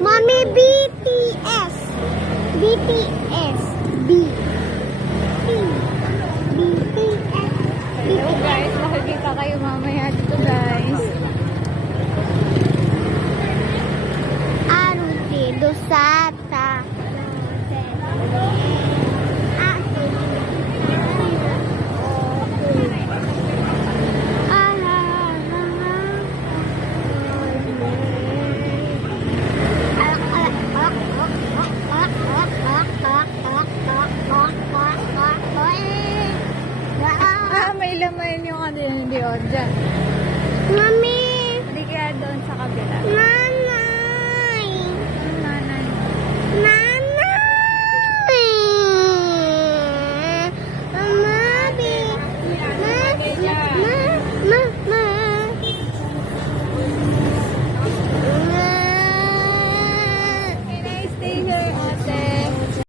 Mami BTS. BTS. B. B. BTS. Hello guys, makikita kayo mamaya dito guys. Aruti, dosat. Din, hindi, o, dyan. Mami,